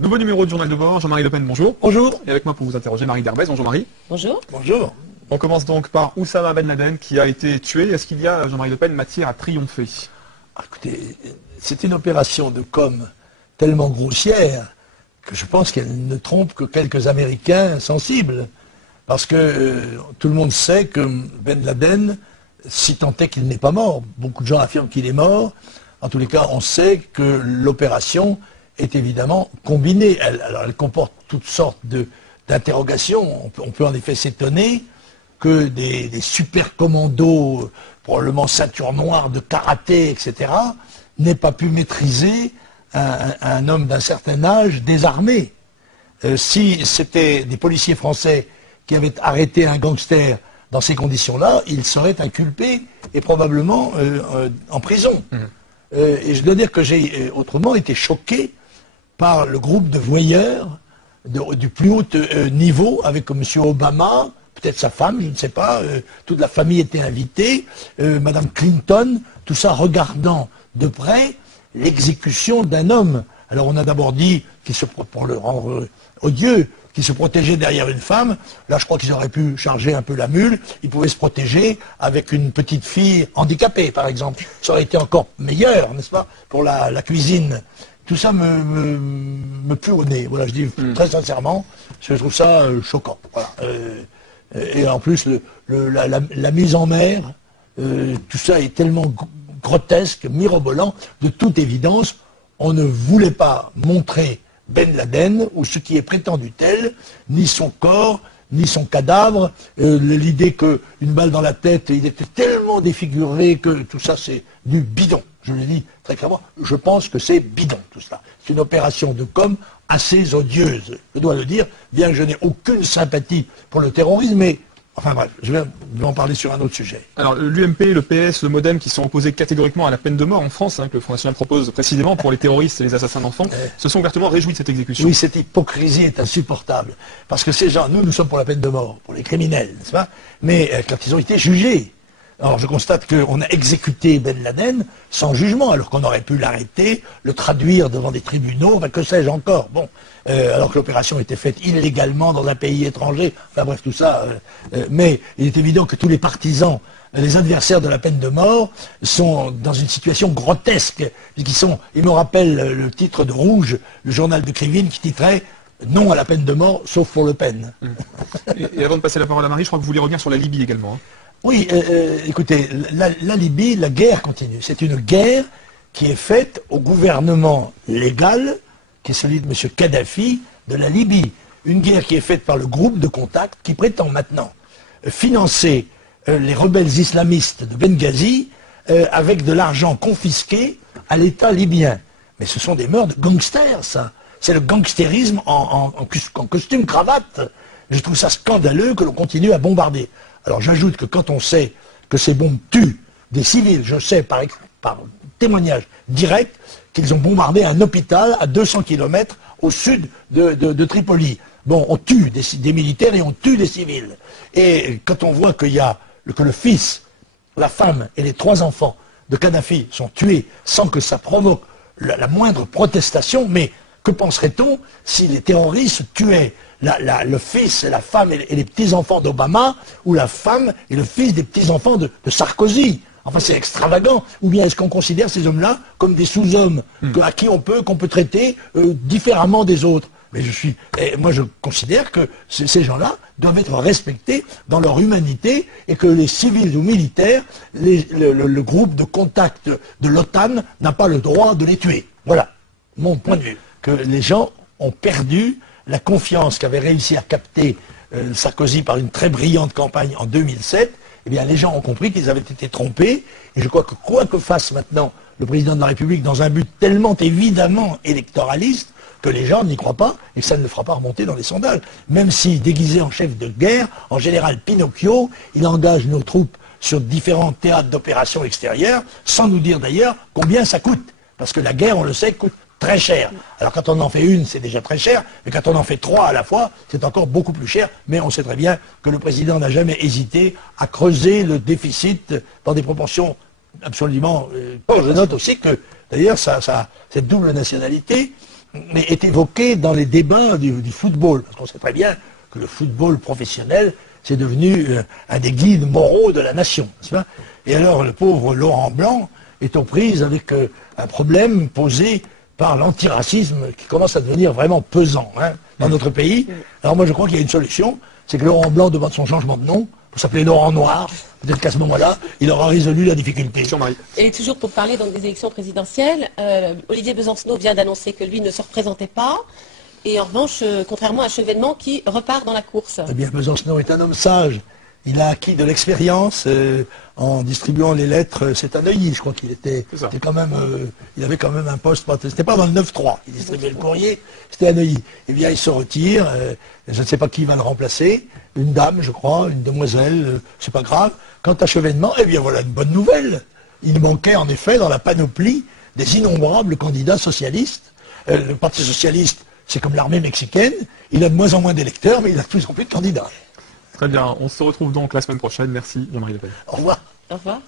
Nouveau numéro du Journal de bord, Jean-Marie Le Pen, bonjour. Bonjour. Et avec moi pour vous interroger, Marie Derbez, bonjour Marie. Bonjour. Bonjour. On commence donc par Oussama Ben Laden qui a été tué. Est-ce qu'il y a, Jean-Marie Le Pen, matière à triompher? Écoutez, c'est une opération de com tellement grossière que je pense qu'elle ne trompe que quelques Américains sensibles. Parce que tout le monde sait que Ben Laden, si tant est qu'il n'est pas mort, beaucoup de gens affirment qu'il est mort, en tous les cas on sait que l'opération est évidemment combinée. Elle comporte toutes sortes d'interrogations. On peut en effet s'étonner que des super commandos, probablement ceinture noire de karaté, etc., n'aient pas pu maîtriser un homme d'un certain âge désarmé. Si c'était des policiers français qui avaient arrêté un gangster dans ces conditions-là, ils seraient inculpés et probablement en prison. Et je dois dire que j'ai autrement été choqué par le groupe de voyeurs du plus haut niveau avec M. Obama, peut-être sa femme, je ne sais pas, toute la famille était invitée, Mme Clinton, tout ça regardant de près l'exécution d'un homme. Alors on a d'abord dit, pour le rendre odieux, qu'il se protégeait derrière une femme. Là je crois qu'ils auraient pu charger un peu la mule, ils pouvaient se protéger avec une petite fille handicapée par exemple. Ça aurait été encore meilleur, n'est-ce pas, pour la cuisine. Tout ça me pue au nez. Voilà, je dis très sincèrement, je trouve ça choquant. Voilà. Et en plus, la mise en mer, tout ça est tellement grotesque, mirobolant. De toute évidence, on ne voulait pas montrer Ben Laden, ou ce qui est prétendu tel, ni son corps, ni son cadavre. L'idée qu'une balle dans la tête, il était tellement défiguré que tout ça, c'est du bidon. Je le dis très clairement, je pense que c'est bidon tout cela. C'est une opération de com assez odieuse, je dois le dire, bien que je n'ai aucune sympathie pour le terrorisme, mais enfin bref, je vais en parler sur un autre sujet. Alors l'UMP, le PS, le MoDem qui sont opposés catégoriquement à la peine de mort en France, que le Front National propose précisément pour les terroristes et les assassins d'enfants, se sont ouvertement réjouis de cette exécution. Oui, cette hypocrisie est insupportable. Parce que ces gens, nous sommes pour la peine de mort, pour les criminels, n'est-ce pas? Mais quand ils ont été jugés, alors je constate qu'on a exécuté Ben Laden sans jugement, alors qu'on aurait pu l'arrêter, le traduire devant des tribunaux, enfin que sais-je encore. Bon, alors que l'opération était faite illégalement dans un pays étranger, enfin bref tout ça. Mais il est évident que tous les partisans, les adversaires de la peine de mort, sont dans une situation grotesque. Ils me rappellent le titre de Rouge, le journal de Krivine, qui titrait « Non à la peine de mort, sauf pour Le Pen ». Et avant de passer la parole à Marie, je crois que vous vouliez revenir sur la Libye également. Oui, écoutez, la Libye, la guerre continue. C'est une guerre qui est faite au gouvernement légal, qui est celui de M. Kadhafi, de la Libye. Une guerre qui est faite par le groupe de contact qui prétend maintenant financer les rebelles islamistes de Benghazi avec de l'argent confisqué à l'État libyen. Mais ce sont des meurtres de gangsters, ça. C'est le gangstérisme en costume cravate. Je trouve ça scandaleux que l'on continue à bombarder. Alors j'ajoute que quand on sait que ces bombes tuent des civils, je sais par témoignage direct qu'ils ont bombardé un hôpital à 200 km au sud de Tripoli. Bon, on tue des militaires et on tue des civils. Et quand on voit que le fils, la femme et les 3 enfants de Kadhafi sont tués sans que ça provoque la moindre protestation, mais que penserait-on si les terroristes tuaient le fils et la femme et les petits-enfants d'Obama, ou la femme et le fils des petits-enfants de Sarkozy? Enfin, c'est extravagant. Ou bien est-ce qu'on considère ces hommes-là comme des sous-hommes qu'on peut traiter différemment des autres? Mais moi je considère que ces gens-là doivent être respectés dans leur humanité et que les civils ou militaires, le groupe de contact de l'OTAN n'a pas le droit de les tuer. Voilà mon point de vue. Que les gens ont perdu la confiance qu'avait réussi à capter Sarkozy par une très brillante campagne en 2007, eh bien les gens ont compris qu'ils avaient été trompés, et je crois que quoi que fasse maintenant le président de la République dans un but tellement évidemment électoraliste, que les gens n'y croient pas, et que ça ne le fera pas remonter dans les sondages. Même si, déguisé en chef de guerre, en général Pinocchio, il engage nos troupes sur différents théâtres d'opérations extérieures, sans nous dire d'ailleurs combien ça coûte. Parce que la guerre, on le sait, coûte très cher. Alors quand on en fait une, c'est déjà très cher, mais quand on en fait 3 à la fois, c'est encore beaucoup plus cher. Mais on sait très bien que le président n'a jamais hésité à creuser le déficit dans des proportions absolument... Je note aussi que, d'ailleurs, cette double nationalité est évoqué dans les débats du football. Parce qu'on sait très bien que le football professionnel, c'est devenu un des guides moraux de la nation. N'est-ce pas ? Et alors, le pauvre Laurent Blanc est aux prises avec un problème posé par l'antiracisme qui commence à devenir vraiment pesant dans notre pays. Alors moi, je crois qu'il y a une solution, c'est que Laurent Blanc demande son changement de nom pour s'appeler Laurent Noir. Peut-être qu'à ce moment-là, il aura résolu la difficulté. Et toujours pour parler donc, des élections présidentielles, Olivier Besancenot vient d'annoncer que lui ne se représentait pas. Et en revanche, contrairement à Chevènement qui repart dans la course. Eh bien, Besancenot est un homme sage. Il a acquis de l'expérience en distribuant les lettres. C'est à Neuilly, je crois qu'il était quand même. Il avait quand même un poste. C'était pas dans le 9-3. Il distribuait le courrier. C'était à Neuilly. Eh bien, il se retire. Je ne sais pas qui va le remplacer. Une dame, je crois, une demoiselle. C'est pas grave. Quant à Chevènement, eh bien, voilà une bonne nouvelle. Il manquait en effet dans la panoplie des innombrables candidats socialistes. Le Parti socialiste, c'est comme l'armée mexicaine. Il a de moins en moins d'électeurs, mais il a de plus en plus de candidats. Très bien, on se retrouve donc la semaine prochaine. Merci Jean-Marie Le Pen. Au revoir. Au revoir.